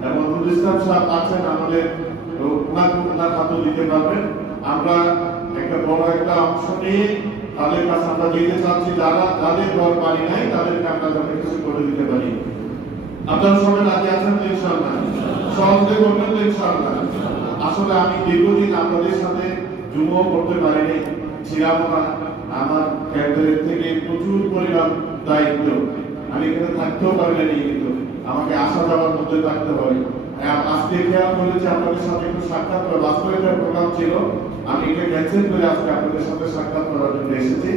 এবং নুরুল ইসলাম সাহেব আছেন, আমাদের ওনার হাতেও দিতে পারবেন। আমরা একটা বড় একটা অংশ নিয়ে তাদের কাছে আমরা দিতে চাচ্ছি, যাদের ঘর বাড়ি নাই তাদেরকে আমরা যাতে কিছু করে দিতে পারি। আপনারা সবাই রাজি আছেন তো ইনশাআল্লাহ? সহজে করবেন তো ইনশাআল্লাহ? আসলে আমি দীর্ঘদিন আপনাদের সাথে জুমও করতে পারিনি, ছিলাম না, আমার ক্যারিয়ার থেকে প্রচুর পরিমাণ দায়িত্ব, আমি এখানে থাকতেও পারিনি, কিন্তু আমাকে আসা যাওয়ার মধ্যে থাকতে হয়। আজকে খেয়াল করেছি আপনাদের সাথে একটু সাক্ষাৎ করার, বাস্তবে একটা প্রোগ্রাম ছিল, আমি এটা ক্যান্সেল করে আজকে আপনাদের সাথে সাক্ষাৎ করার জন্য এসেছি।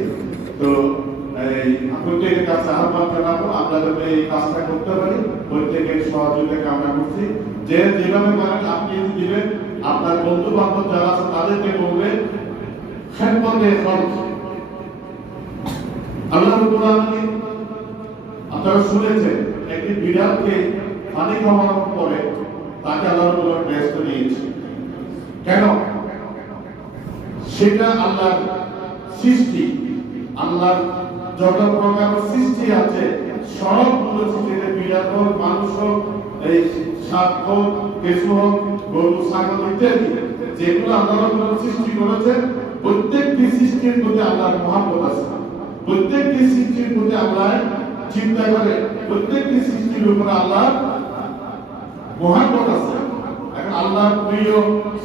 তো প্রত্যেকের কাছে আহ্বান জানাবো, আমরা যাতে এই কাজটা করতে পারি, প্রত্যেকের সহযোগিতা কামনা করছি। যে যেভাবে পারেন আপনি দিবেন, আপনার বন্ধু বান্ধব যারা আছে তাদেরকে বলবেন খেদমতে খরচ। আল্লাহ রাব্বুল আলামিন, আপনারা শুনেছেন একটি বিড়ালকে পানি খাওয়ানোর পরে তাকে আল্লাহ রাব্বুল আলামিন ব্যস্ত দিয়েছে। কেন? সেটা আল্লাহর সৃষ্টি, আল্লাহর যত প্রকার সৃষ্টি আছে সবগুলো সৃষ্টিতে, বিড়াল হোক, মানুষ হোক, এই সাপ হোক, কেঁচো হোক, গরু, ছাগল ইত্যাদি যেগুলো আল্লাহ সৃষ্টি করেছে, প্রত্যেকটি সৃষ্টির প্রতি আল্লাহর মহব্বত আছে, প্রত্যেকটি সৃষ্টির প্রতি আল্লাহ চিন্তা করে, প্রত্যেকটি সৃষ্টির উপরে আল্লাহ মহব্বত আছে। এখন আল্লাহর প্রিয়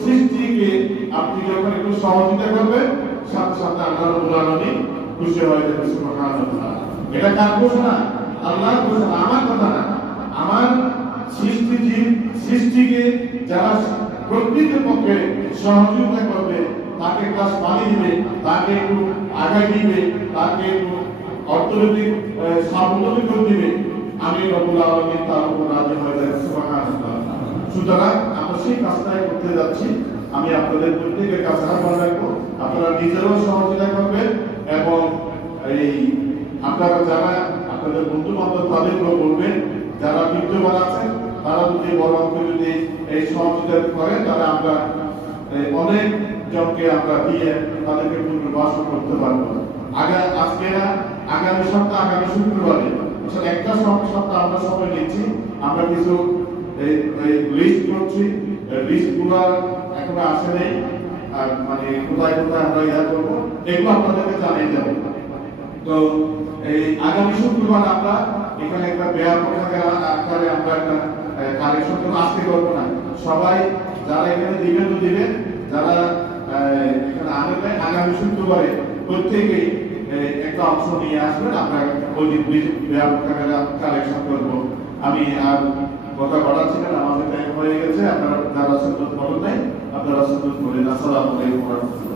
সৃষ্টিকে আপনি যখন একটু সহযোগিতা করবেন, সাথে সাথে আল্লাহ রাব্বুল আলামিন খুশি হয়ে যাবে। সুবহানাল্লাহ। এটা কার ঘোষণা? আল্লাহর ঘোষণা, আমার কথা না। আমার সৃষ্টিকে যারা প্রকৃতপক্ষে সহযোগিতা করবে, তাকে ক্লাস পানি দিবে, তাকে একটু আগায় দিবে, তাকে একটু অর্থনৈতিক স্বাবলম্বী করে দিবে, আমি রব্বুল আলামিন তার উপর রাজি হয়ে যাবে। সুবহানাল্লাহ। সুতরাং আমরা সেই কাজটাই করতে যাচ্ছি। আমি আপনাদের প্রত্যেকের কাছে আহ্বান রাখবো, আপনারা নিজেরাও সহযোগিতা করবেন, এবং এই আপনারা যারা আপনাদের বন্ধু বান্ধব তাদেরকেও বলবেন, যারা বিদ্যমান আছেন তারা যদি বড় অঙ্কে যদি এই সহযোগিতা করেন, তাহলে আমরা অনেক জনকে আমরা দিয়ে তাদেরকে পুনর্বাসন করতে পারবো। আজকে না, আগামী সপ্তাহ, আগামী শুক্রবারে একটা সপ্তাহ আমরা সময় নিচ্ছি, আমরা কিছু লিস্ট করছি, লিস্টগুলো এখনো আসে নেই, আর মানে কোথায় কোথায় আমরা ইয়া করবো এগুলো আপনাদেরকে জানিয়ে দেবো। তো এই আগামী শুক্রবার আমরা এখানে একটা ব্যয় আকারে আমরা একটা কালেকশন করবো, আজকে করবো না, সবাই যারা এখানে দিবেন তো দিবেন, যারা এখানে আনেন নাই, আগামী শুক্রবারে প্রত্যেকেই একটা অংশ নিয়ে আসবেন, আমরা ওই ব্যয় কালেকশন করবো। আমি আর কথা বাড়াচ্ছি না, আমাদের টাইম হয়ে গেছে। আপনারা যারা সুন্নত পড়েন নাই, আপনারা সুন্নত পড়েন। আসসালামু আলাইকুম ওয়া রাহমাতুল্লাহ।